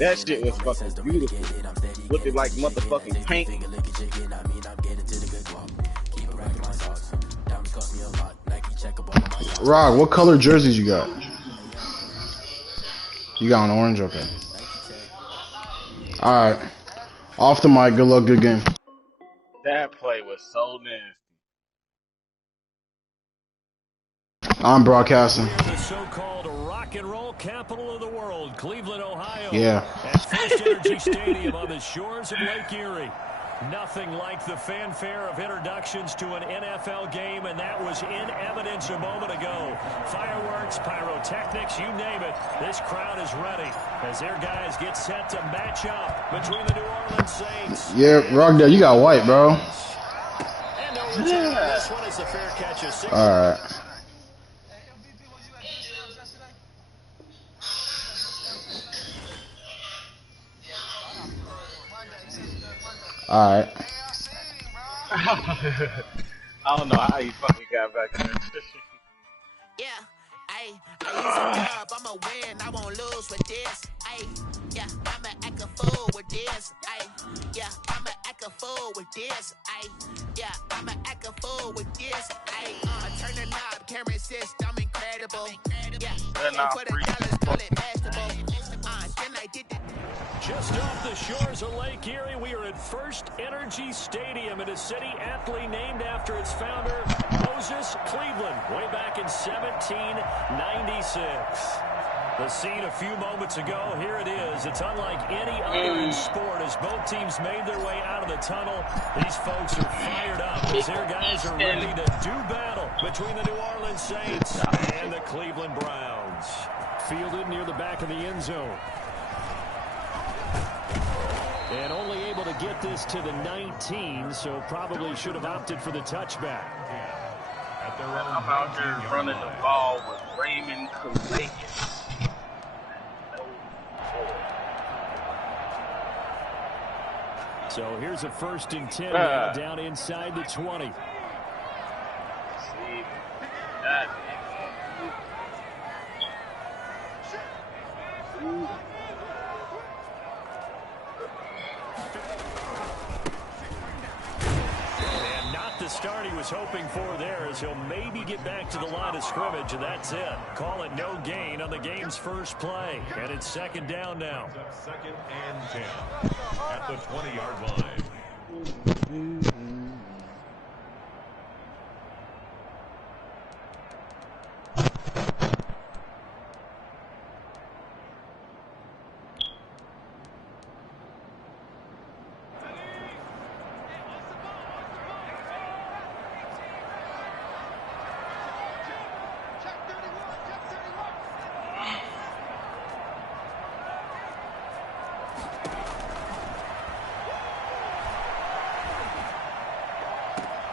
That shit was fucking beautiful. Looking like motherfucking paint. Rock, what color jerseys you got? You got an orange? Okay. Alright. Off the mic. Good luck. Good game. That play was so nasty. I'm broadcasting. The so-called rock and roll capital of the world, Cleveland, Ohio. Yeah. At First Energy Stadium on the shores of Lake Erie. Nothing like the fanfare of introductions to an NFL game, and that was in evidence a moment ago. Fireworks, pyrotechnics, you name it. This crowd is ready as their guys get set to match up between the New Orleans Saints. Yeah, Rockdale, you got white, bro. And no return on this one as the fair catch of six. All right. All right. I don't know how you fucking got back there. Yeah, I use a dub, I'ma win, I won't lose with this. Yeah, I'ma act a fool with this. Yeah, I'ma act a fool with this. Yeah, I'ma act a fool with this. I turn the knob, can't resist, I'm incredible. Yeah, for the dollars, call it vegetable. Then I did that. Just off the shores of Lake Erie, we are at First Energy Stadium in a city aptly named after its founder, Moses Cleveland, way back in 1796. The scene a few moments ago, here it is. It's unlike any other in sport as both teams made their way out of the tunnel. These folks are fired up as their guys are ready to do battle between the New Orleans Saints and the Cleveland Browns. Fielded near the back of the end zone. And only able to get this to the 19, so probably should have opted for the touchback. I'm out here running the ball with Raymond Calais. So here's a 1st and 10 now down inside the 20. See that. And not the start he was hoping for there, as he'll maybe get back to the line of scrimmage, and that's it. Call it no gain on the game's first play. And it's 2nd down now. 2nd and 10 at the 20-yard line.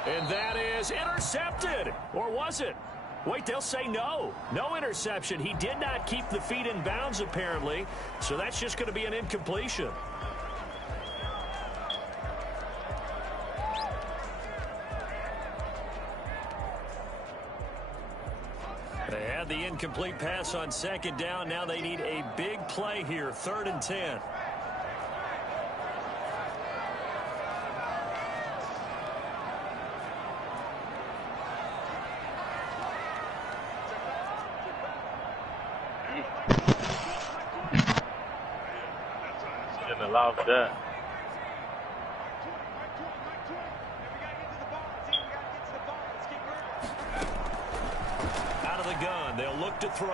And that is intercepted. Or was it? Wait, they'll say no. No interception. He did not keep the feet in bounds, apparently. So that's just going to be an incompletion. They had the incomplete pass on 2nd down. Now they need a big play here. 3rd and 10. Allow that. Out of the gun, they'll look to throw.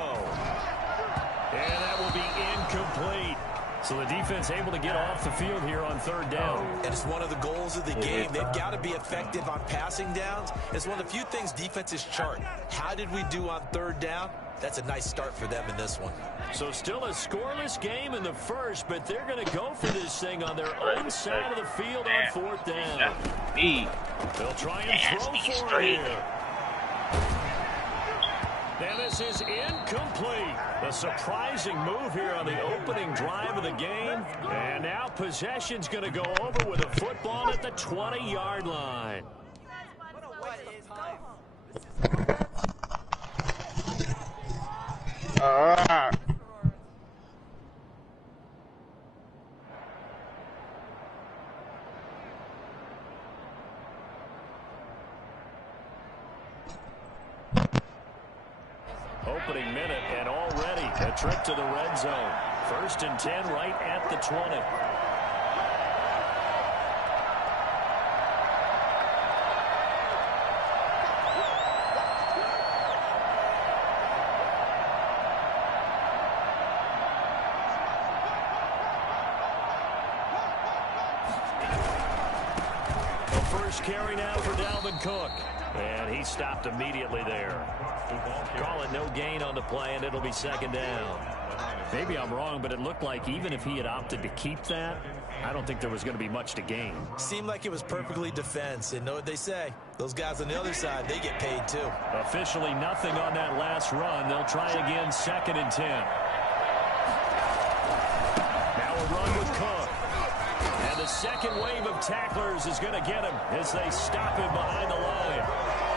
And that will be incomplete. So the defense able to get off the field here on 3rd down. And it's one of the goals of the game. They've got to be effective on passing downs. It's one of the few things defenses chart. How did we do on 3rd down? That's a nice start for them in this one. So still a scoreless game in the first, but they're going to go for this thing on their own side of the field on 4th down. They'll try and throw for it here. And this is incomplete. A surprising move here on the opening drive of the game. And now possession's going to go over with a football at the 20-yard line. All right. opening minute, and already a trip to the red zone. 1st and 10 right at the 20. Carry now for Dalvin Cook. And he stopped immediately there. Call it no gain on the play, and it'll be 2nd down. Maybe I'm wrong, but it looked like even if he had opted to keep that, I don't think there was going to be much to gain. Seemed like it was perfectly defense. And know what they say? Those guys on the other side, they get paid too. Officially nothing on that last run. They'll try again 2nd and 10. Now a run with Cook. And the second wave of tacklers is going to get him as they stop him behind the line.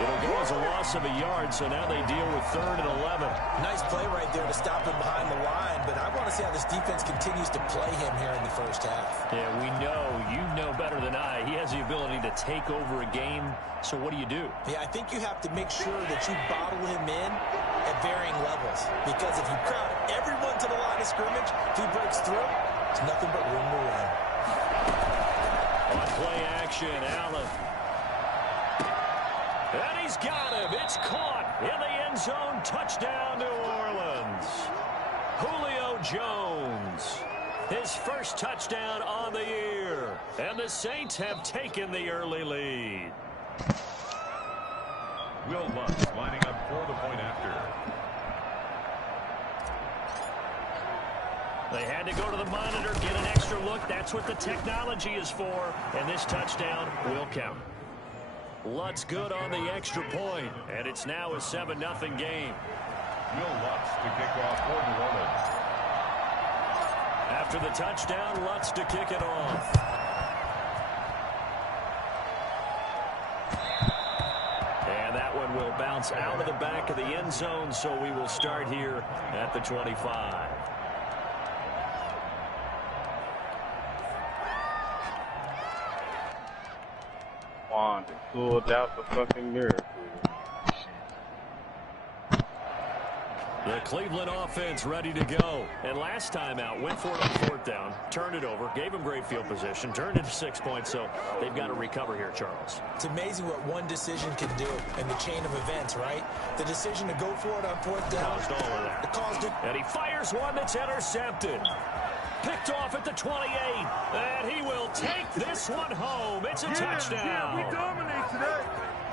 It'll go as a loss of a yard, so now they deal with 3rd and 11. Nice play right there to stop him behind the line, but I want to see how this defense continues to play him here in the first half. Yeah, we know. You know better than I. He has the ability to take over a game, so what do you do? Yeah, I think you have to make sure that you bottle him in at varying levels, because if you crowd everyone to the line of scrimmage, if he breaks through, there's nothing but room to run. On play action, Allen. And he's got him. It's caught in the end zone. Touchdown, New Orleans. Julio Jones. His first touchdown on the year. And the Saints have taken the early lead. Will Lutz lining up for the point after. They had to go to the monitor, get an extra look. That's what the technology is for. And this touchdown will count. Lutz good on the extra point, and it's now a 7-0 game. Will Lutz to kick off for New Orleans. After the touchdown, Lutz to kick it off. And that one will bounce out of the back of the end zone, so we will start here at the 25. Pulled out the fucking miracle. The Cleveland offense ready to go. And last time out, went for it on 4th down, turned it over, gave them great field position, turned it to 6 points, so they've got to recover here, Charles. It's amazing what one decision can do in the chain of events, right? The decision to go for it on 4th down. Caused all of that. It caused it. And he fires one that's intercepted. Picked off at the 28, and he will take this one home. It's a touchdown. Yeah, we dominate today.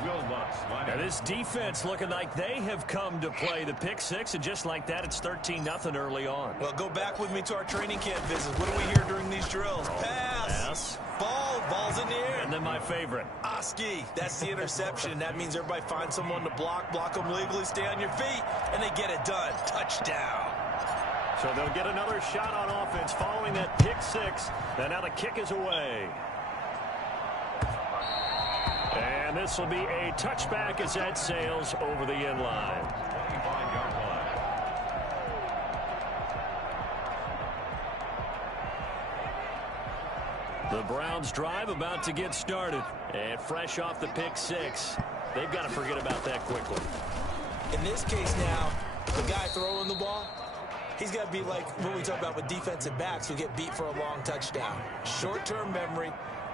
Will Lutz lining And up. this defense looking like they have come to play the pick 6, and just like that, it's 13-0 early on. Well, go back with me to our training camp visit. What do we hear during these drills? Pass. Ball's in the air. And then my favorite. Oski, that's the interception. That means everybody finds someone to block them legally, stay on your feet, and they get it done. Touchdown. So they'll get another shot on offense following that pick 6. And now the kick is away. And this will be a touchback as that sails over the end line. 25-yard line. The Browns drive about to get started. And fresh off the pick 6, they've got to forget about that quickly. In this case now, the guy throwing the ball, he's got to be like what we talk about with defensive backs who get beat for a long touchdown. Short-term memory,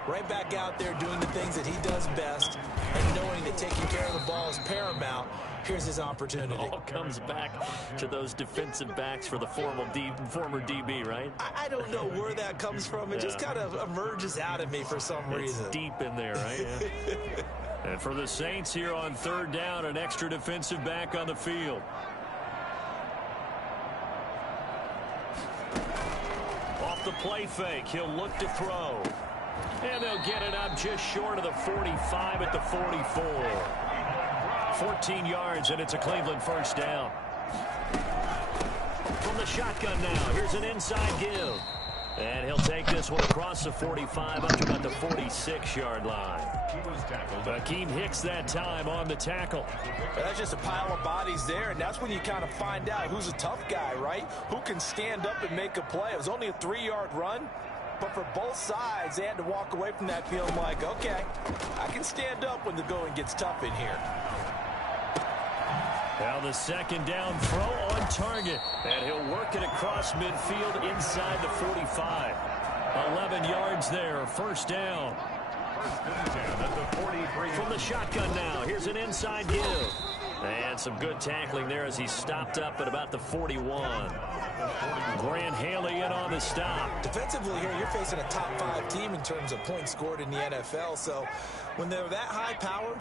right back out there doing the things that he does best, and knowing that taking care of the ball is paramount. Here's his opportunity. It all comes back to those defensive backs for the former DB, right? I don't know where that comes from. It just kind of emerges out of me for some reason. It's deep in there, right? Yeah. And for the Saints here on 3rd down, an extra defensive back on the field. Off the play fake, he'll look to throw. And they'll get it up just short of the 45 at the 44. 14 yards, and it's a Cleveland 1st down. From the shotgun now, here's an inside give. And he'll take this one across the 45 up to about the 46-yard line. He was tackled. Akeem Hicks that time on the tackle. That's just a pile of bodies there, and that's when you kind of find out who's a tough guy, right? Who can stand up and make a play. It was only a 3-yard run, but for both sides, they had to walk away from that feeling like, okay, I can stand up when the going gets tough in here. Now the second down throw on target. And he'll work it across midfield inside the 45. 11 yards there, first down. From the shotgun now, here's an inside give. And some good tackling there as he stopped up at about the 41. Grant Haley in on the stop. Defensively here, you're facing a top 5 team in terms of points scored in the NFL. So when they're that high powered,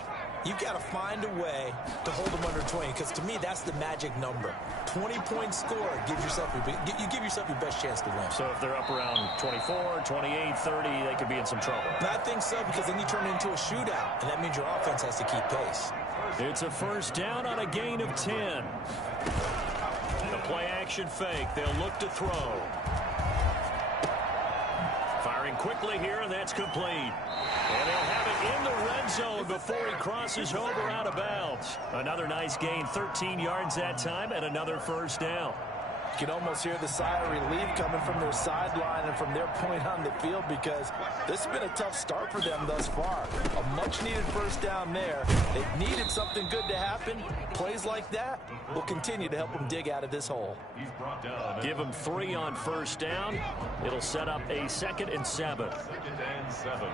you've got to find a way to hold them under 20. Because to me, that's the magic number. 20 points scored, you give yourself your best chance to win. So if they're up around 24, 28, 30, they could be in some trouble. I think so, because then you turn it into a shootout, and that means your offense has to keep pace. It's a first down on a gain of 10. The play action fake. They'll look to throw. Firing quickly here, and that's complete. And they'll have it in the red zone before he crosses over out of bounds. Another nice gain, 13 yards that time, and another first down. You can almost hear the sigh of relief coming from their sideline and from their point on the field, because this has been a tough start for them thus far. A much-needed first down there. They've needed something good to happen. Plays like that will continue to help them dig out of this hole. Give them 3 on first down. It'll set up a 2nd and 7. 2nd and 7.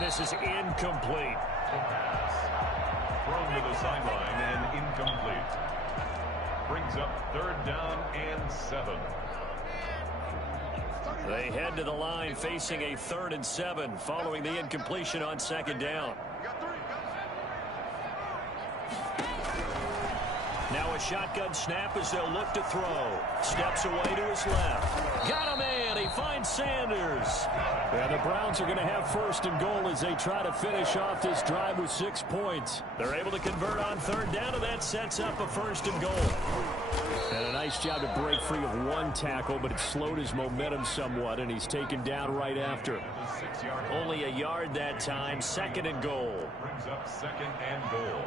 This is incomplete. The pass. Thrown to the sideline and incomplete. Brings up 3rd down and 7. They head to the line facing a 3rd and 7 following the incompletion on 2nd down. Now a shotgun snap as they'll look to throw. Steps away to his left. Got him in. He finds Sanders. And the Browns are going to have 1st and goal as they try to finish off this drive with 6 points. They're able to convert on 3rd down, and that sets up a 1st and goal. And a nice job to break free of 1 tackle, but it slowed his momentum somewhat, and he's taken down right after. Only a yard that time, 2nd and goal. Brings up 2nd and goal.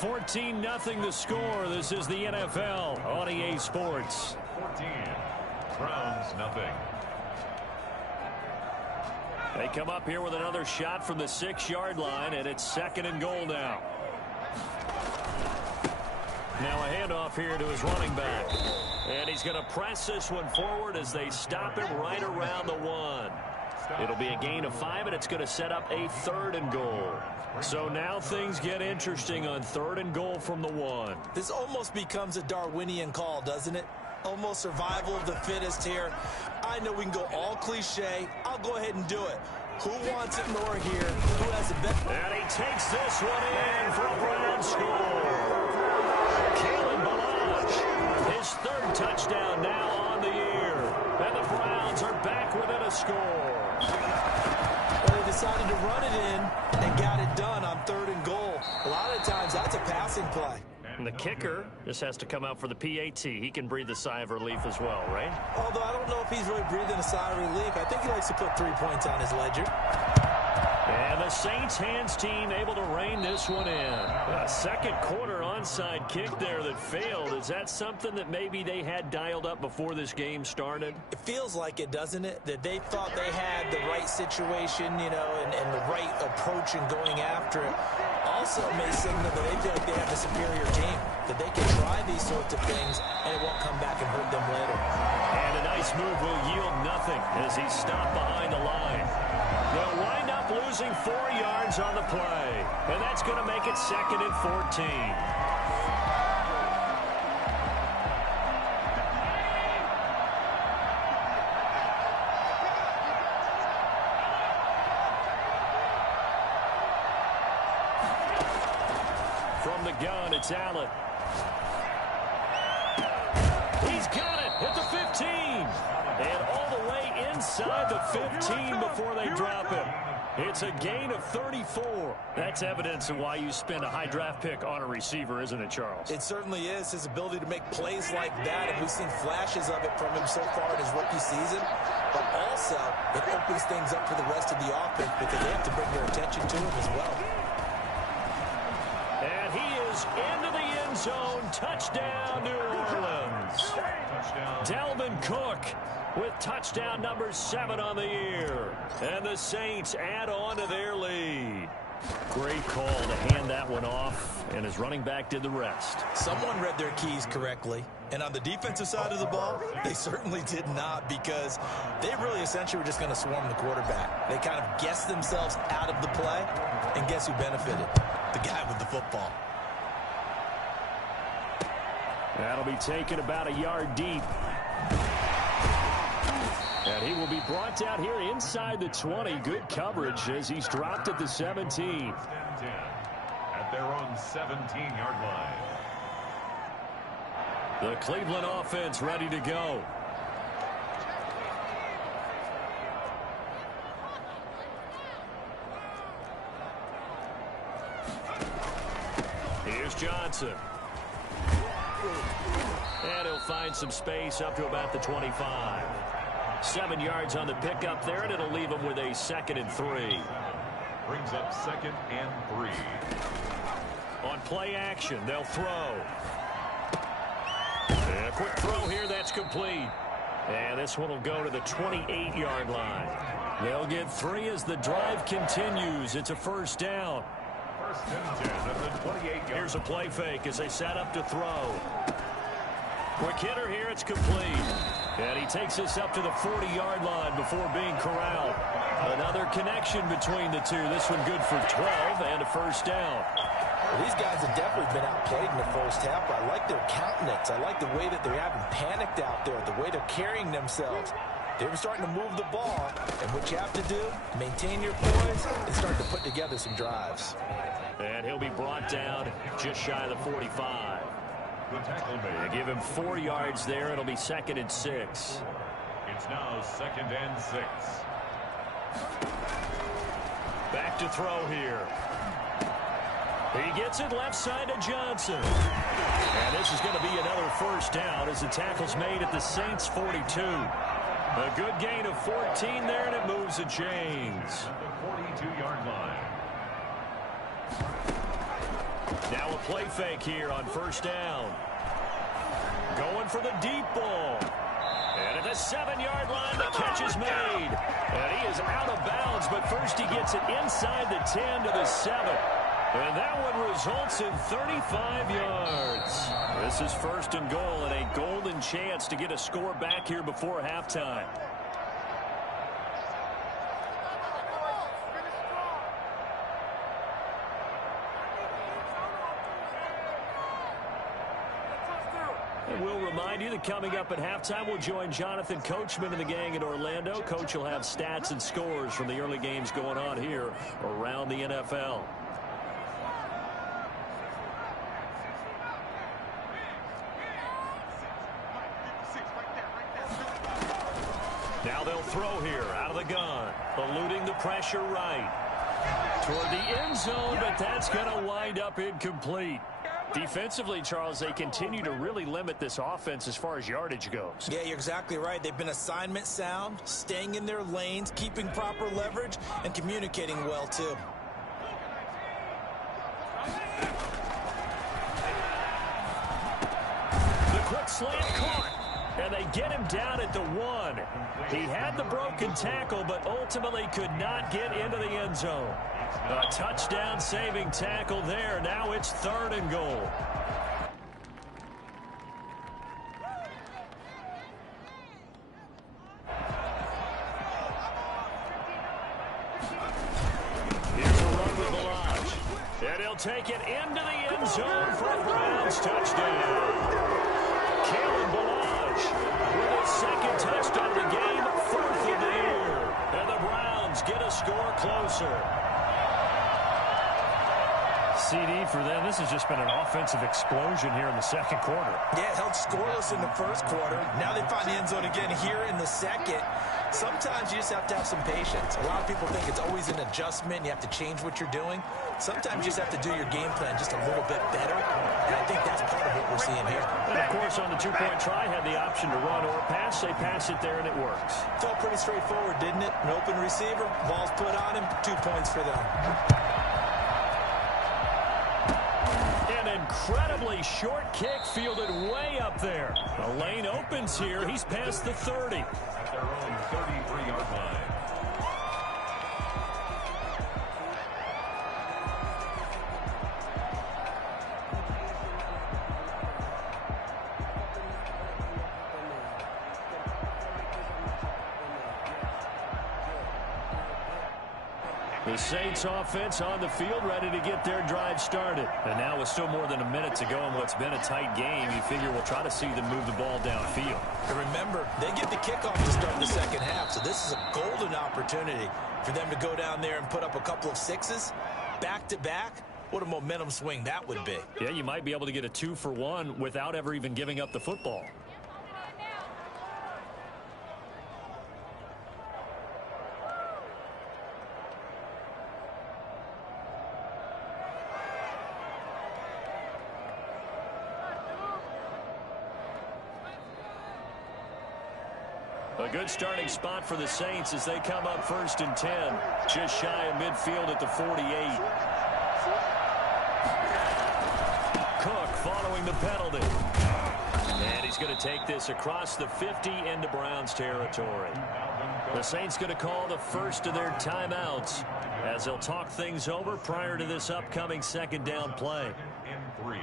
14-0 the score. This is the NFL on EA Sports. 14. Browns nothing. They come up here with another shot from the 6-yard line, and it's 2nd and goal now. Now a handoff here to his running back. And he's going to press this one forward as they stop him right around the 1. It'll be a gain of 5, and it's going to set up a 3rd and goal. So now things get interesting on 3rd and goal from the 1. This almost becomes a Darwinian call, doesn't it? Almost survival of the fittest here. I know we can go all cliche. I'll go ahead and do it. Who wants it more here? Who has the best? And he takes this one in for a Brown score. Kalen Ballage, his 3rd touchdown now on the year. And the Browns are back within a score. Well, they decided to run it in and got it done on 3rd and goal. A lot of times that's a passing play. And the kicker just has to come out for the PAT. He can breathe a sigh of relief as well, right? Although I don't know if he's really breathing a sigh of relief. I think he likes to put 3 points on his ledger. And the Saints hands team able to rein this one in. A 2nd quarter onside kick there that failed. Is that something that maybe they had dialed up before this game started? It feels like it, doesn't it? That they thought they had the right situation, you know, and the right approach in going after it. Also may signal that they feel like they have a superior team, that they can try these sorts of things and it won't come back and hurt them later. And a nice move will yield nothing as he's stopped behind the line. They'll wind up losing 4 yards on the play, and that's going to make it 2nd and 14. From the gun, it's Allen. He's got it at the 15. And all the way inside the 15 before they drop him. It's a gain of 34. That's evidence of why you spend a high draft pick on a receiver, isn't it, Charles? It certainly is. His ability to make plays like that, and we've seen flashes of it from him so far in his rookie season. But also, it opens things up for the rest of the offense because they have to bring their attention to him as well. And he is is into the end zone. Touchdown, New Orleans. Touchdown. Dalvin Cook with touchdown number 7 on the year. And the Saints add on to their lead. Great call to hand that one off, and his running back did the rest. Someone read their keys correctly, and on the defensive side of the ball, they certainly did not, because they really essentially were just going to swarm the quarterback. They kind of guessed themselves out of the play, and guess who benefited? The guy with the football. That'll be taken about a yard deep. And he will be brought down here inside the 20. Good coverage as he's dropped at the 17. At their own 17-yard line. The Cleveland offense ready to go. Here's Johnson. And he'll find some space up to about the 25. 7 yards on the pickup there, and it'll leave him with a 2nd and 3. Brings up 2nd and 3. On play action, they'll throw. And a quick throw here, that's complete. And this one will go to the 28-yard line. They'll get 3 as the drive continues. It's a first down. First and 10 at the 28-yard. Here's a play fake as they set up to throw. Quick hitter here, it's complete. And he takes us up to the 40-yard line before being corralled. Another connection between the two. This one good for 12 and a first down. Well, these guys have definitely been outplayed in the first half. I like their countenance. I like the way that they haven't panicked out there, the way they're carrying themselves. They were starting to move the ball, and what you have to do, maintain your poise and start to put together some drives. And he'll be brought down just shy of the 45. They give him 4 yards there. It'll be 2nd and 6. It's now 2nd and 6. Back to throw here. He gets it left side to Johnson. And this is going to be another first down as the tackle's made at the Saints' 42. A good gain of 14 there, and it moves the chains. At the 42-yard line. Now a play fake here on first down. Going for the deep ball. And at the 7-yard line, the catch is made. And he is out of bounds, but first he gets it inside the 10 to the 7. And that one results in 35 yards. This is 1st and goal and a golden chance to get a score back here before halftime. And we'll remind you that coming up at halftime, we'll join Jonathan Coachman and the gang in Orlando. Coach will have stats and scores from the early games going on here around the NFL. Now they'll throw here out of the gun, eluding the pressure right toward the end zone, but that's going to wind up incomplete. Defensively, Charles, they continue to really limit this offense as far as yardage goes. Yeah, you're exactly right. They've been assignment sound, staying in their lanes, keeping proper leverage, and communicating well, too. The quick slant caught, and they get him down at the 1. He had the broken tackle, but ultimately could not get into the end zone. A touchdown-saving tackle there. Now it's 3rd and goal. Here's a run with Balaj. And he'll take it into the end zone for a Browns touchdown. Kalen Balaj with his 2nd touchdown of the game, 4th of the year. And the Browns get a score closer. CD for them. This has just been an offensive explosion here in the 2nd quarter. Yeah, held scoreless in the 1st quarter. Now they find the end zone again here in the 2nd. Sometimes you just have to have some patience. A lot of people think it's always an adjustment. You have to change what you're doing. Sometimes you just have to do your game plan just a little bit better. And I think that's part of what we're seeing here. And, of course, on the 2-point try, had the option to run or pass. They pass it there, and it works. Felt pretty straightforward, didn't it? An open receiver, ball's put on him, 2 points for them. incredibly short kick fielded way up there. The lane opens here. He's past the 30. At their own 33-yard line. The Saints offense on the field, ready to get their drive started. And now with still more than a minute to go in what's been a tight game, you figure we'll try to see them move the ball downfield. And remember, they get the kickoff to start the second half, so this is a golden opportunity for them to go down there and put up a couple of sixes back-to-back. What a momentum swing that would be. Yeah, you might be able to get a 2-for-1 without ever even giving up the football. A good starting spot for the Saints as they come up 1st and 10. Just shy of midfield at the 48. Cook following the penalty. And he's going to take this across the 50 into Browns territory. The Saints going to call the first of their timeouts as they'll talk things over prior to this upcoming second down play. And 3.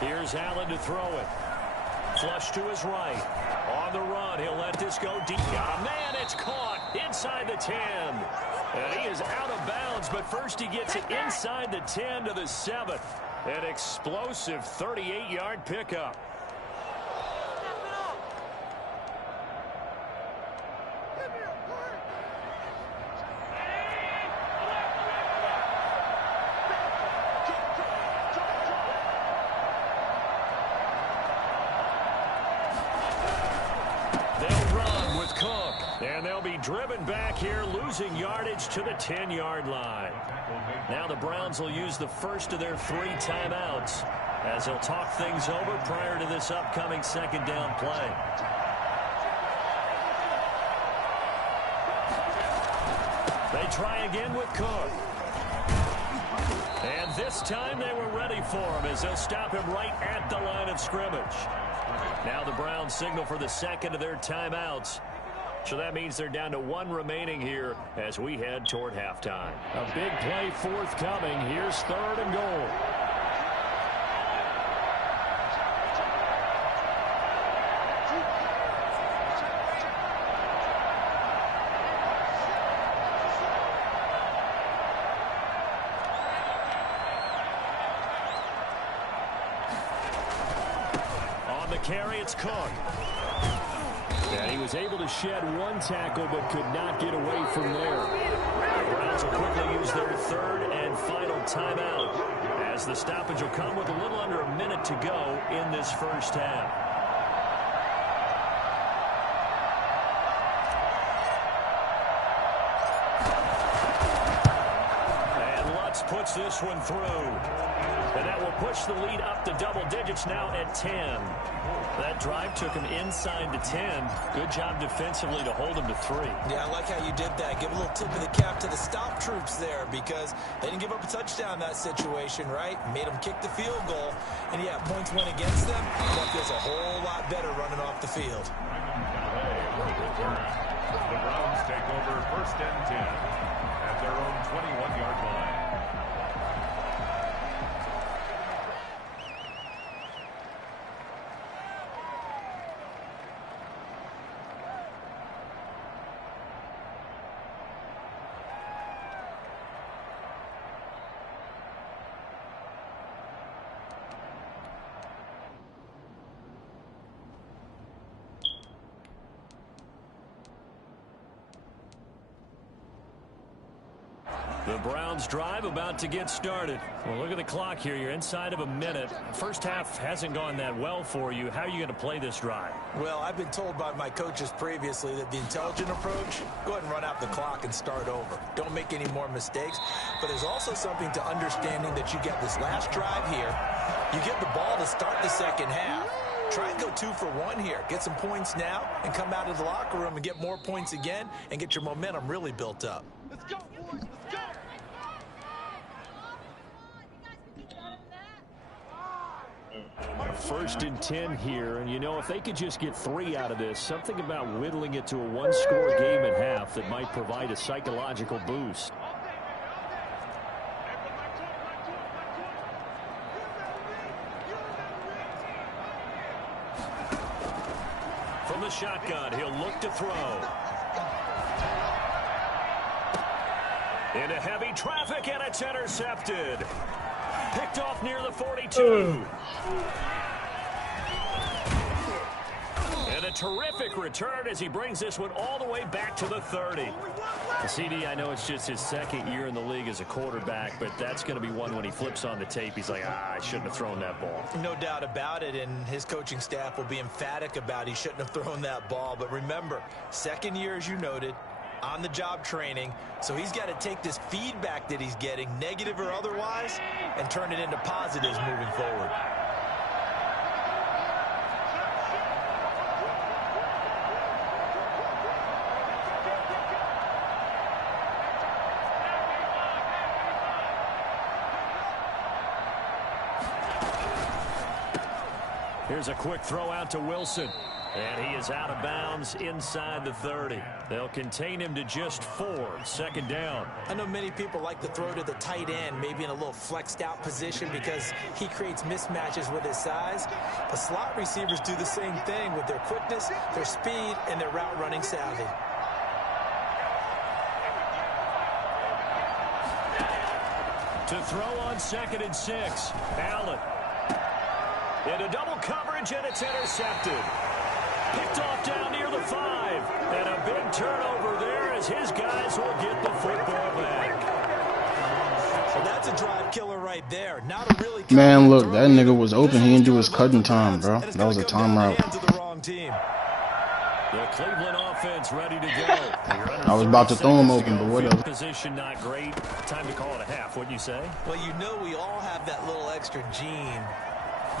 Here's Allen to throw it. Flush to his right. On the run, he'll let this go deep. Got a man, it's caught inside the 10. And he is out of bounds, but first he gets it inside the 10 to the 7. An explosive 38-yard pickup. And they'll be driven back here, losing yardage to the 10-yard line. Now the Browns will use the first of their 3 timeouts as they'll talk things over prior to this upcoming second down play. They try again with Cook. And this time they were ready for him as they'll stop him right at the line of scrimmage. Now the Browns signal for the second of their timeouts. So that means they're down to 1 remaining here as we head toward halftime. A big play forthcoming. Here's 3rd and goal. On the carry, it's Cook. And he was able to shed 1 tackle but could not get away from there. The Browns will quickly use their 3rd and final timeout as the stoppage will come with a little under a minute to go in this first half. And Lutz puts this one through. And that will push the lead up to double digits now at 10. That drive took him inside the 10. Good job defensively to hold him to 3. Yeah, I like how you did that. Give a little tip of the cap to the stop troops there because they didn't give up a touchdown in that situation, right? Made them kick the field goal. And, yeah, points went against them. That feels a whole lot better running off the field. The Browns take over 1st and 10 at their own 21-yard line. The Browns drive about to get started. Well, look at the clock here. You're inside of a minute. First half hasn't gone that well for you. How are you going to play this drive? Well, I've been told by my coaches previously that the intelligent approach, go ahead and run out the clock and start over. Don't make any more mistakes. But there's also something to understanding that you get this last drive here. You get the ball to start the second half. Try and go 2 for 1 here. Get some points now and come out of the locker room and get more points again and get your momentum really built up. Let's go, boys. Let's go. 1st and 10 here, and you know, if they could just get 3 out of this, something about whittling it to a 1-score game at half that might provide a psychological boost. From the shotgun, he'll look to throw. Into heavy traffic, and it's intercepted. Picked off near the 42. And a terrific return as he brings this one all the way back to the 30. CD, I know it's just his 2nd year in the league as a quarterback, but that's going to be one when he flips on the tape. He's like, I shouldn't have thrown that ball. No doubt about it, and his coaching staff will be emphatic about he shouldn't have thrown that ball. But remember, 2nd year, as you noted, on-the-job training, so he's got to take this feedback that he's getting, negative or otherwise, and turn it into positives moving forward. Here's a quick throw out to Wilson. And he is out of bounds inside the 30. They'll contain him to just 4. 2nd down. I know many people like to throw to the tight end, maybe in a little flexed out position because he creates mismatches with his size. But slot receivers do the same thing with their quickness, their speed, and their route running savvy. To throw on 2nd and 6. Allen. Into double coverage, and it's intercepted. Picked off down near the 5. And a big turnover there as his guys will get the football back. Well, that's a drive killer right there. Not a really Man, look, that nigga was open. He didn't do his cutting time, bro. That was a time route. The Cleveland offense ready to go. I was about to throw him open, but whatever. Position not great. Time to call it a half, wouldn't you say? Well, you know we all have that little extra gene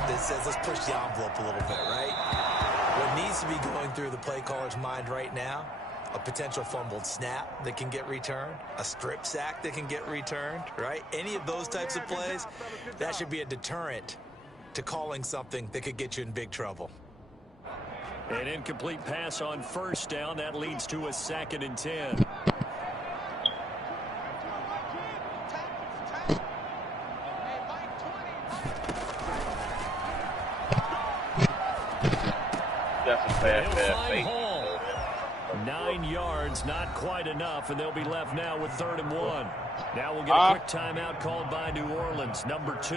that says let's push the envelope a little bit, right? What needs to be going through the play caller's mind right now, a potential fumbled snap that can get returned, a strip sack that can get returned, right? Any of those types of plays, that should be a deterrent to calling something that could get you in big trouble. An incomplete pass on 1st down. That leads to a 2nd and 10. Hall. 9 yards, not quite enough, and they'll be left now with 3rd and 1. Now we'll get a quick timeout called by New Orleans, number 2,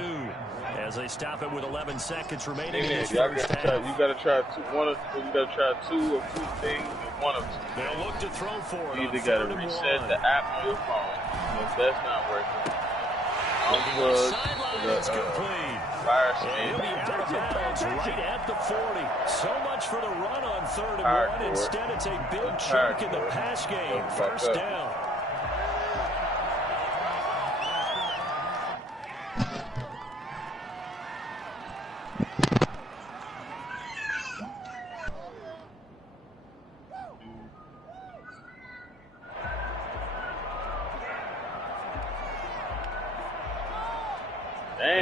as they stop it with 11 seconds remaining in this first half. You got to try two or 2 things and one of them. They'll look to throw for it. You either got to reset the app on your phone. If that's not working, unplug the fire and he'll be out of bounds right at the 40. So much for the run on 3rd and 1. Instead, it's a big chunk in the pass game. 1st down.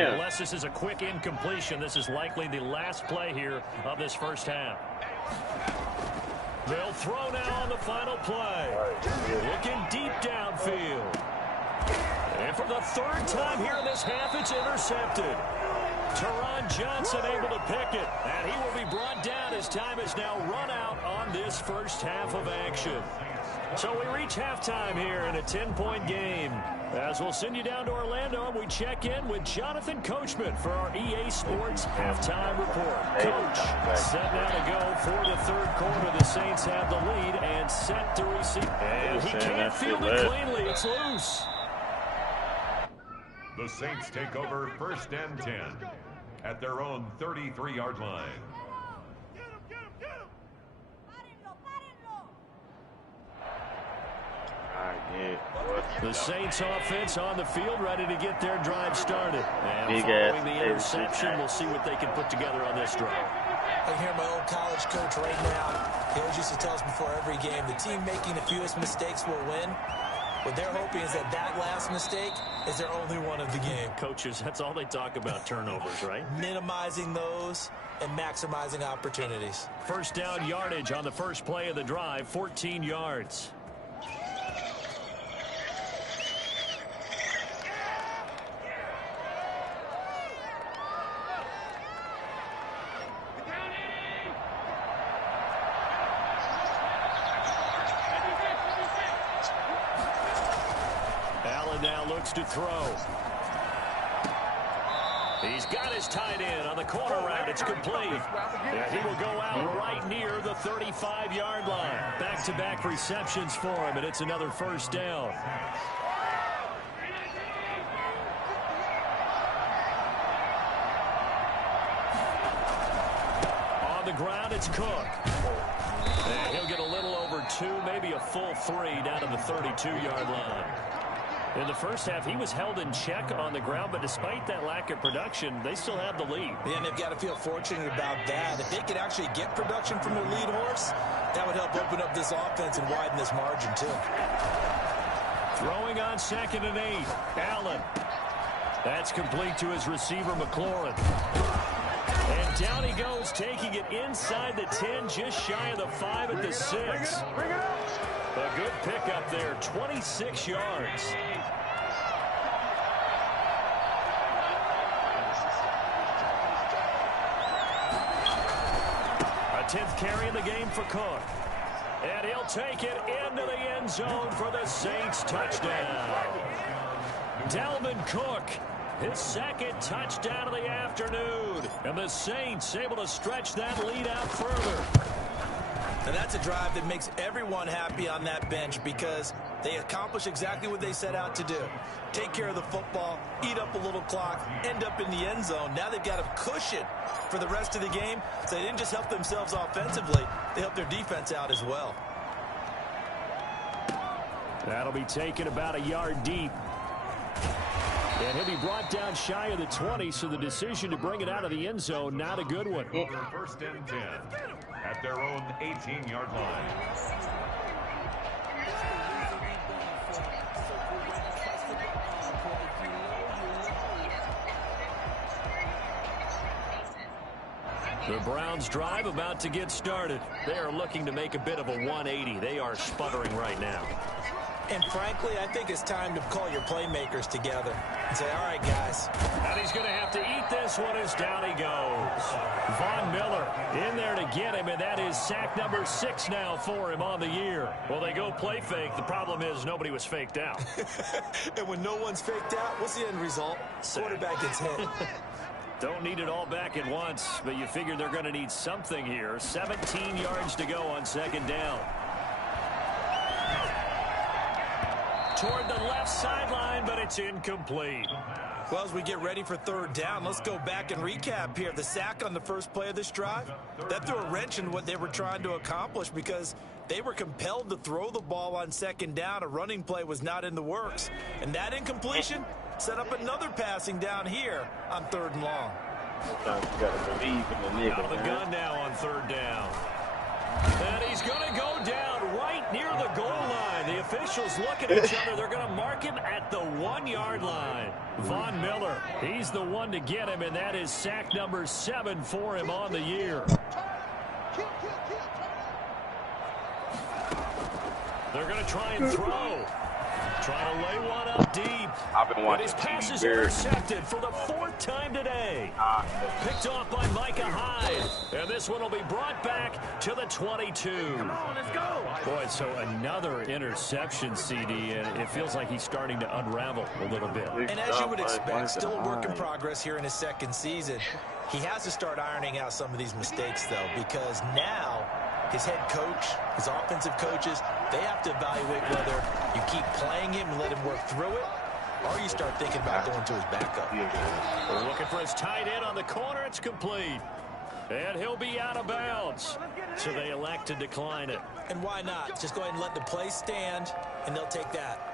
Unless this is a quick incompletion, this is likely the last play here of this first half. They'll throw now on the final play. Looking deep downfield. And for the 3rd time here in this half, it's intercepted. Teron Johnson able to pick it. And he will be brought down as time is now run out on this first half of action. So we reach halftime here in a 10-point game. As we'll send you down to Orlando, and we check in with Jonathan Coachman for our EA Sports Halftime Report. Coach, set now to go for the 3rd quarter. The Saints have the lead and set to receive. And he can't field it cleanly. It's loose. The Saints take over 1st and 10 at their own 33-yard line. The Saints offense on the field, ready to get their drive started. And following the interception, we'll see what they can put together on this drive. I can hear my old college coach right now. He always used to tell us before every game, the team making the fewest mistakes will win. What they're hoping is that last mistake is their only one of the game. Coaches, that's all they talk about, turnovers, right? Minimizing those and maximizing opportunities. First down yardage on the first play of the drive, 14 yards. Now looks to throw. He's got his tight end on the corner route. It's complete. Yeah, he will go out right near the 35-yard line. Back-to-back receptions for him, and it's another first down. On the ground, it's Cook. And he'll get a little over 2, maybe a full 3 down to the 32-yard line. In the first half, he was held in check on the ground, but despite that lack of production, they still have the lead. Yeah, and they've got to feel fortunate about that. If they could actually get production from their lead horse, that would help open up this offense and widen this margin, too. Throwing on 2nd and 8. Allen. That's complete to his receiver, McLaurin. And down he goes, taking it inside the 10, just shy of the 5 at the 6. A good pickup there, 26 yards. A 10th carry in the game for Cook. And he'll take it into the end zone for the Saints touchdown. Dalvin Cook, his second touchdown of the afternoon. And the Saints able to stretch that lead out further. And that's a drive that makes everyone happy on that bench because they accomplish exactly what they set out to do. Take care of the football, eat up a little clock, end up in the end zone. Now they've got a cushion for the rest of the game. So they didn't just help themselves offensively, they helped their defense out as well. That'll be taken about a yard deep. And he'll be brought down shy of the 20, so the decision to bring it out of the end zone, not a good one. First and 10 at their own 18-yard line. The Browns drive about to get started. They are looking to make a bit of a 180. They are sputtering right now. And frankly, I think it's time to call your playmakers together and say, all right, guys. And he's going to have to eat this one as down he goes. Von Miller in there to get him, and that is sack number 6 now for him on the year. Well, they go play fake. The problem is nobody was faked out. And when no one's faked out, what's the end result? Quarterback gets hit. Don't need it all back at once, but you figure they're going to need something here. 17 yards to go on 2nd down. Toward the left sideline, but it's incomplete. Well, as we get ready for 3rd down, let's go back and recap here. The sack on the first play of this drive, that threw a wrench in what they were trying to accomplish because they were compelled to throw the ball on 2nd down. A running play was not in the works. And that incompletion set up another passing down here on 3rd and long. Sometimes you gotta believe in the nigga, Out of the gun now on 3rd down. And he's going to go down right near the goal line. The officials look at each other. They're going to mark him at the 1-yard line. Von Miller, he's the one to get him, and that is sack number 7 for him on the year. They're going to try and throw. Trying to lay one up deep. I've been watching. His pass is intercepted for the 4th time today. Picked off by Micah Hyde. And this one will be brought back to the 22. Come on, let's go. Boy, so another interception, CD, and it feels like he's starting to unravel a little bit. And as you would expect, still a work in progress here in his 2nd season. He has to start ironing out some of these mistakes, though, because now his head coach, his offensive coaches, they have to evaluate whether you keep playing him and let him work through it, or you start thinking about going to his backup. We're looking for his tight end on the corner. It's complete. And he'll be out of bounds. So they elect to decline it. And why not? Just go ahead and let the play stand, and they'll take that.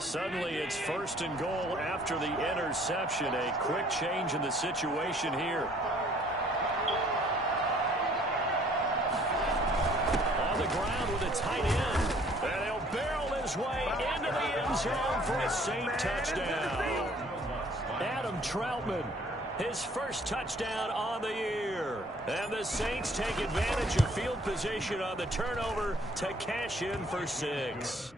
Suddenly it's 1st and goal after the interception. A quick change in the situation here. On the ground with a tight end. And he'll barrel his way into the end zone for a Saint touchdown. Adam Troutman, his first touchdown on the year. And the Saints take advantage of field position on the turnover to cash in for 6.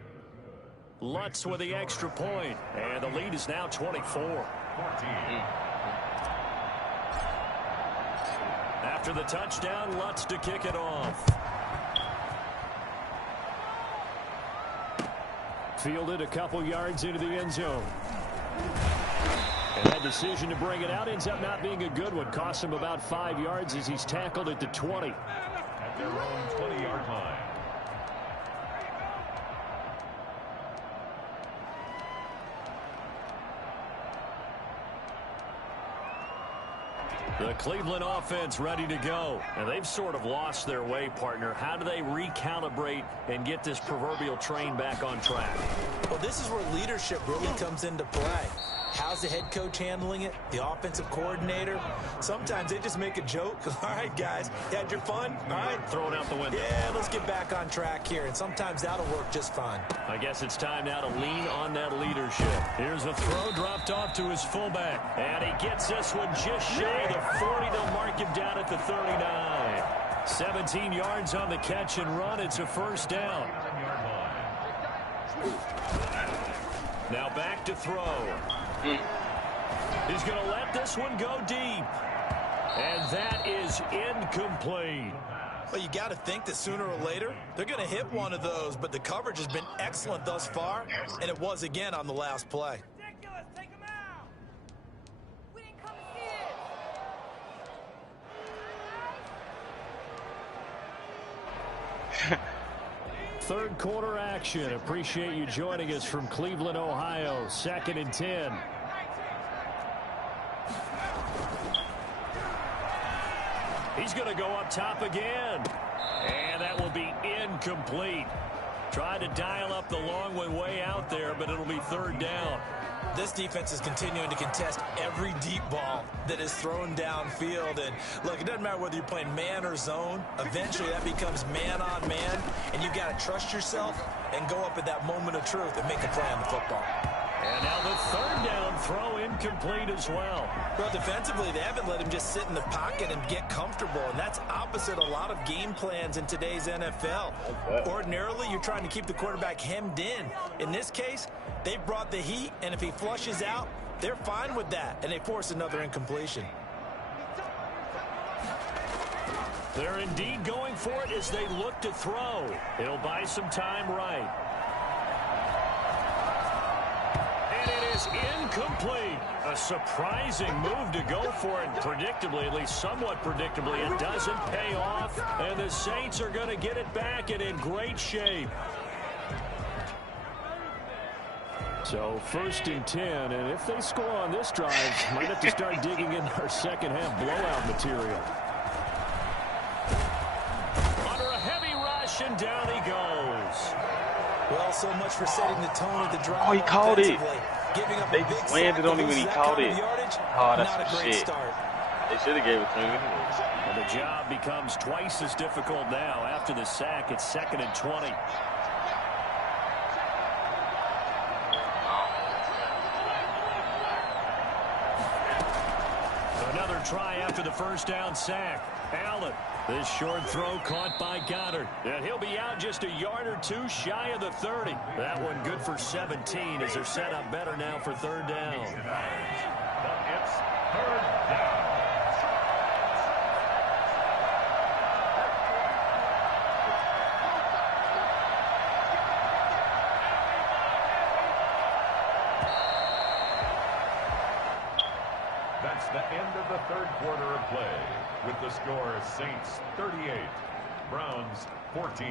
Lutz with the extra point, and the lead is now 24. After the touchdown, Lutz to kick it off. Fielded a couple yards into the end zone. And that decision to bring it out ends up not being a good one. Costs him about 5 yards as he's tackled at the 20. At their own 20-yard line. The Cleveland offense ready to go. And they've sort of lost their way, partner. How do they recalibrate and get this proverbial train back on track? Well, this is where leadership really comes into play. How's the head coach handling it? The offensive coordinator? Sometimes they just make a joke. All right, guys, you had your fun? All right. Throw it out the window. Yeah, let's get back on track here. And sometimes that'll work just fine. I guess it's time now to lean on that leadership. Here's a throw dropped off to his fullback. And he gets this one just shy of the 40. They'll mark him down at the 39. 17 yards on the catch and run. It's a first down. Now back to throw. He's going to let this one go deep. And that is incomplete. Well, you got to think that sooner or later, they're going to hit one of those. But the coverage has been excellent thus far. And it was again on the last play. Ridiculous. Take him out. We didn't come to see it. Third quarter action. Appreciate you joining us from Cleveland, Ohio. 2nd and 10. He's going to go up top again. And that will be incomplete. Tried to dial up the long one way out there, but it'll be 3rd down. This defense is continuing to contest every deep ball that is thrown downfield. And, look, it doesn't matter whether you're playing man or zone. Eventually, that becomes man-on-man, and you've got to trust yourself and go up at that moment of truth and make a play on the football. And now the 3rd down throw incomplete as well. Well, defensively, they haven't let him just sit in the pocket and get comfortable, and that's opposite a lot of game plans in today's NFL. Ordinarily, you're trying to keep the quarterback hemmed in. In this case, they brought the heat, and if he flushes out, they're fine with that, and they force another incompletion. They're indeed going for it as they look to throw. He'll buy some time right. And it is incomplete. A surprising move to go for it. Predictably, at least somewhat predictably, it doesn't pay off. And the Saints are going to get it back and in great shape. So 1st and 10, and if they score on this drive, might have to start digging in our second half blowout material. Under a heavy rush, and down he goes. Well, so much for setting the tone of the drive. Oh, he called it. Giving up They a big just landed on him when he called it. Yardage, Oh, that's not a some great shit. start. They should have gave it to him anyway. And the job becomes twice as difficult now. After the sack, it's 2nd and 20. Another try after the 1st down sack. Allen, this short throw caught by Goddard. And he'll be out just a yard or two shy of the 30. That one good for 17 as they're set up better now for 3rd down. It's 3rd down. That's the end of the 3rd quarter of play, with the score Saints 38, Browns 14.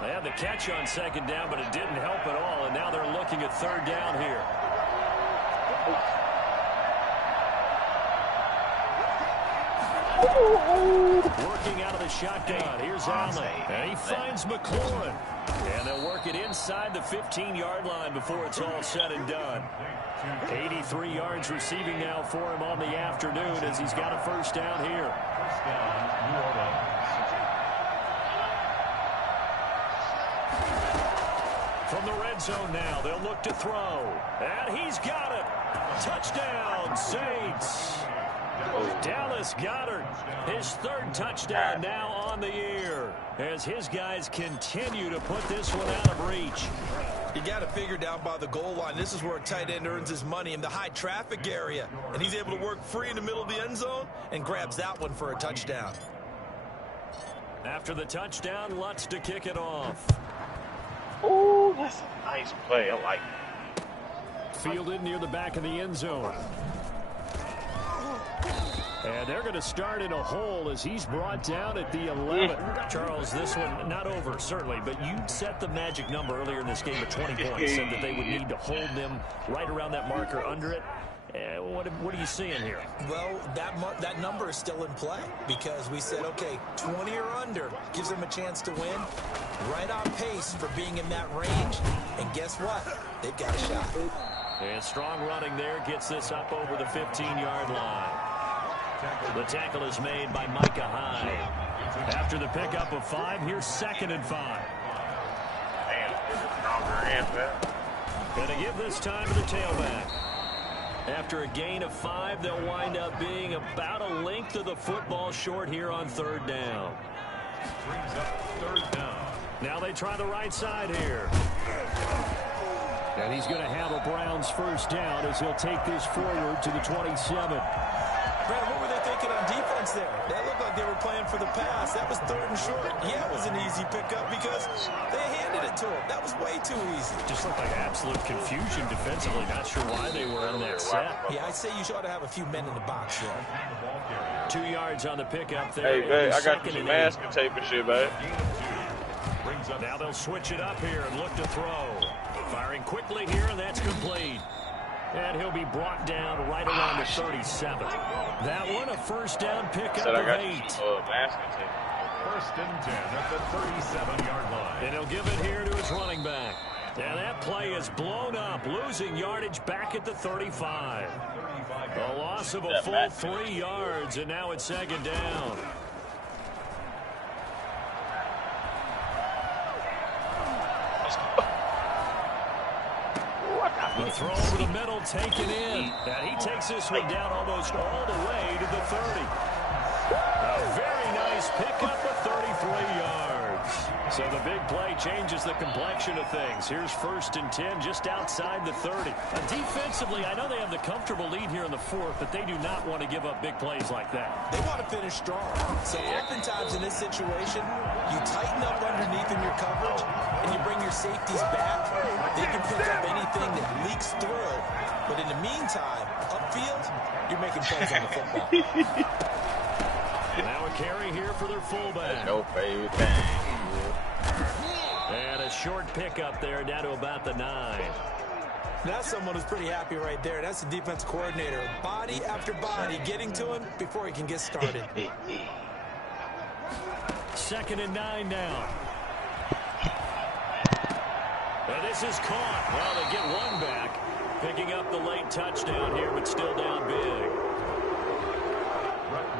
They had the catch on 2nd down, but it didn't help at all, and now they're looking at 3rd down here. Working out of the shotgun. Here's Allen. And he finds McLaurin. And they'll work it inside the 15-yard line before it's all said and done. 83 yards receiving now for him on the afternoon as he's got a first down here. First down, New Orleans. From the red zone now, they'll look to throw. And he's got it. Touchdown, Saints. Dallas Goedert, his third touchdown now on the year as his guys continue to put this one out of reach. You got to figure down by the goal line. This is where a tight end earns his money in the high traffic area. And he's able to work free in the middle of the end zone and grabs that one for a touchdown. After the touchdown, Lutz to kick it off. Oh, that's a nice play. I like it. Fielded near the back of the end zone. And they're going to start in a hole as he's brought down at the 11. Charles, this one not over, certainly, but you set the magic number earlier in this game at 20 points, said that they would need to hold them right around that marker under it. What are you seeing here? Well, that number is still in play because we said, okay, 20 or under gives them a chance to win. Right on pace for being in that range. And guess what? They've got a shot. And strong running there gets this up over the 15-yard line. The tackle is made by Micah Hyde. After the pickup of 5, here's 2nd and 5. Going to give this time to the tailback. After a gain of 5, they'll wind up being about a length of the football short here on 3rd down. Brings up 3rd down. Now they try the right side here. And he's going to have a Browns first down as he'll take this forward to the 27. Brad, what were they thinking on defense there? That looked like they were playing for the pass. That was 3rd and short. Yeah, it was an easy pickup because they handed it to him. That was way too easy. Just looked like absolute confusion defensively. Not sure why they were in that set. Yeah, I'd say you ought to have a few men in the box there. 2 yards on the pickup there. Hey, man, I got some masking tape and shit, man. Now they'll switch it up here and look to throw. Firing quickly here, and that's complete. And he'll be brought down right around the 37. That one, a first down pickup of 8. First and 10 at the 37-yard line. And he'll give it here to his running back. And that play is blown up, losing yardage back at the 35. A loss of a full 3 yards, and now it's 2nd down. The throw over the middle taken in. And he takes this one down almost all the way to the 30. A very nice pickup of 33 yards. So the big play changes the complexion of things. Here's 1st and 10 just outside the 30. Defensively, I know they have the comfortable lead here in the 4th, but they do not want to give up big plays like that. They want to finish strong. So oftentimes in this situation, you tighten up underneath in your coverage, and you bring your safeties back. They can pick up anything that leaks through. But in the meantime, upfield, you're making plays on the football. Now a carry here for their fullback. No favorite thing. And a short pickup there down to about the 9. That's someone who's pretty happy right there. That's the defense coordinator. Body after body getting to him before he can get started. 2nd and 9 now. And this is caught. Well, they get one back. Picking up the late touchdown here, but still down big.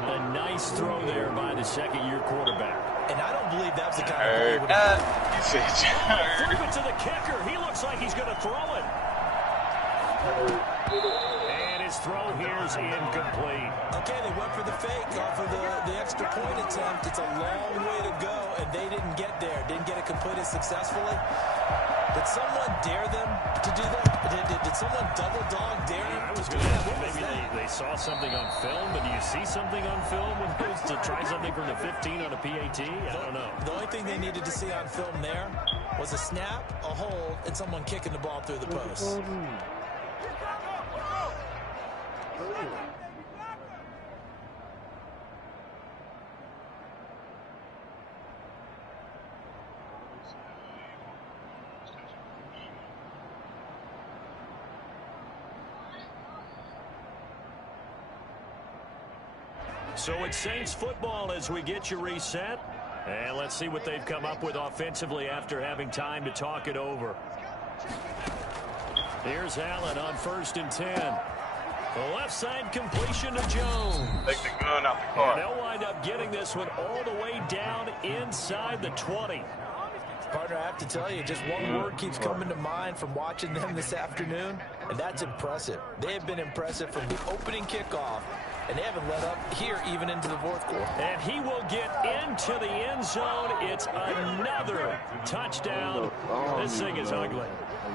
A nice throw there by the 2nd-year quarterback. And I don't believe that's the kind of play would have... Flip it to the kicker. He looks like he's going to throw it. And his throw here is incomplete. Okay, they went for the fake off of the extra point attempt. It's a long way to go, and they didn't get there. Didn't get it completed successfully. Did someone dare them to do that? Did someone double dog dare them? I was going to ask, maybe they saw something on film, but do you see something on film when it goes to try something from the 15 on a PAT? I don't know. The only thing they needed to see on film there was a snap, a hold, and someone kicking the ball through the post. So it's Saints football as we get you reset. And let's see what they've come up with offensively after having time to talk it over. Here's Allen on 1st and 10. The left side completion to Jones. Take the gun out the car. And they'll wind up getting this one all the way down inside the 20. Partner, I have to tell you, just one word keeps coming to mind from watching them this afternoon, and that's impressive. They have been impressive from the opening kickoff, and they haven't let up here even into the 4th quarter. And he will get into the end zone. It's another touchdown. This thing is ugly.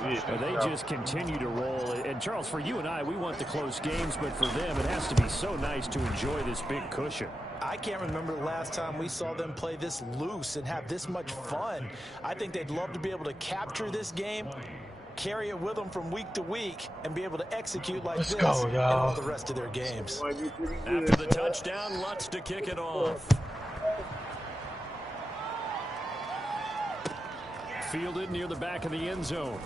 They just continue to roll. And, Charles, for you and I, we want the close games, but for them, it has to be so nice to enjoy this big cushion. I can't remember the last time we saw them play this loose and have this much fun. I think they'd love to be able to capture this game, carry it with them from week to week, and be able to execute like this in all the rest of their games. After the touchdown, Lutz to kick it off. Fielded near the back of the end zone.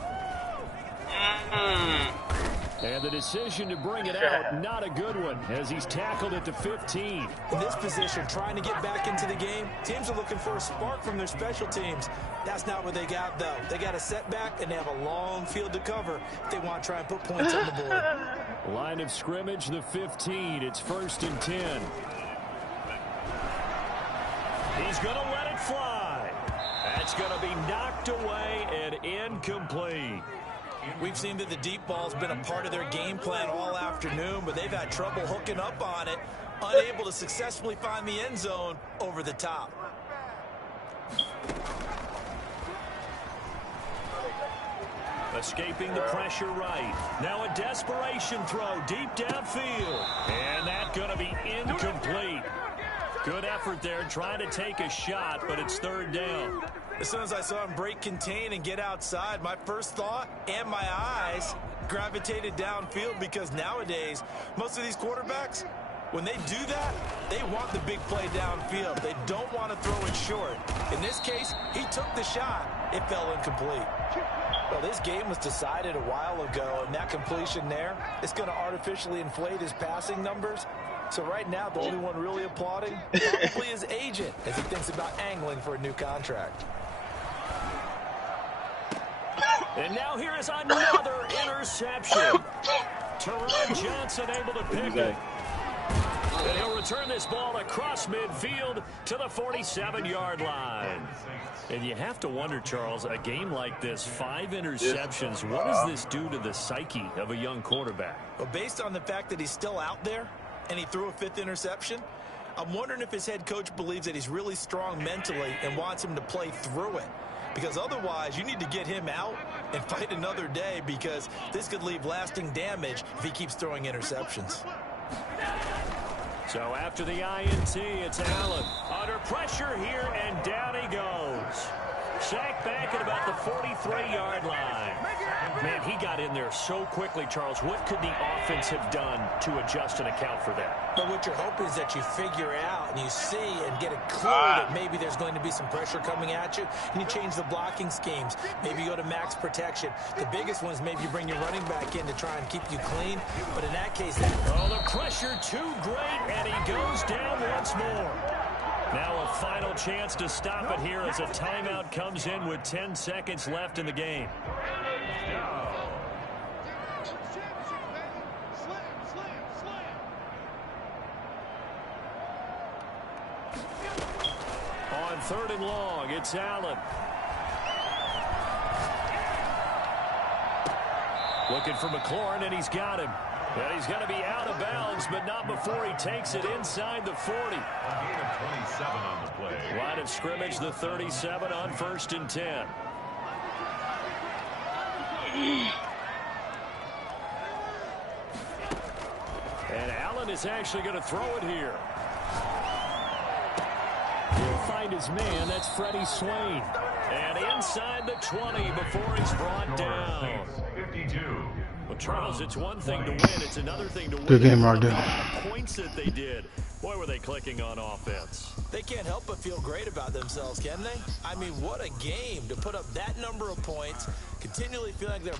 And the decision to bring it out, not a good one, as he's tackled at the 15. In this position, trying to get back into the game, teams are looking for a spark from their special teams. That's not what they got, though. They got a setback, and they have a long field to cover if they want to try and put points on the board. Line of scrimmage, the 15. It's 1st and 10. He's going to let it fly. That's going to be knocked away and incomplete. We've seen that the deep ball's been a part of their game plan all afternoon, but they've had trouble hooking up on it, unable to successfully find the end zone over the top. Escaping the pressure right. Now a desperation throw deep downfield. And that's going to be incomplete. Good effort there trying to take a shot, but it's 3rd down. As soon as I saw him break contain and get outside, my first thought and my eyes gravitated downfield, because nowadays, most of these quarterbacks, when they do that, they want the big play downfield. They don't want to throw it short. In this case, he took the shot. It fell incomplete. Well, this game was decided a while ago, and that completion there is going to artificially inflate his passing numbers. So right now, the only one really applauding probably his agent as he thinks about angling for a new contract. And now here is another interception. Teron Johnson able to pick it. And he'll return this ball across midfield to the 47-yard line. And you have to wonder, Charles, a game like this, 5 interceptions, what does this do to the psyche of a young quarterback? Well, based on the fact that he's still out there and he threw a 5th interception, I'm wondering if his head coach believes that he's really strong mentally and wants him to play through it. Because otherwise, you need to get him out and fight another day, because this could leave lasting damage if he keeps throwing interceptions. So after the INT, it's Allen. Under pressure here, and down he goes. Sacked back at about the 43-yard line. Man, he got in there so quickly, Charles. What could the offense have done to adjust and account for that? But what you're hoping is that you figure out and you see and get a clue that maybe there's going to be some pressure coming at you, and you change the blocking schemes. Maybe you go to max protection. The biggest one is maybe you bring your running back in to try and keep you clean. But in that case, the pressure too great, and he goes down once more. Now a final chance to stop it here as a timeout comes in with 10 seconds left in the game. On 3rd and long, it's Allen. Looking for McLaurin, and he's got him. And he's going to be out of bounds, but not before he takes it inside the 40. A gain of 27 on the play. Line of scrimmage, the 37 on 1st and 10. And Allen is actually going to throw it here. He'll find his man. That's Freddie Swain. And inside the 20 before he's brought down. 52. Well, Charles, it's one thing to win. It's another thing to win. Good game, Roger. The points that they did. Boy, were they clicking on offense. they can't help but feel great about themselves, can they? I mean, what a game to put up that number of points, continually feel like they're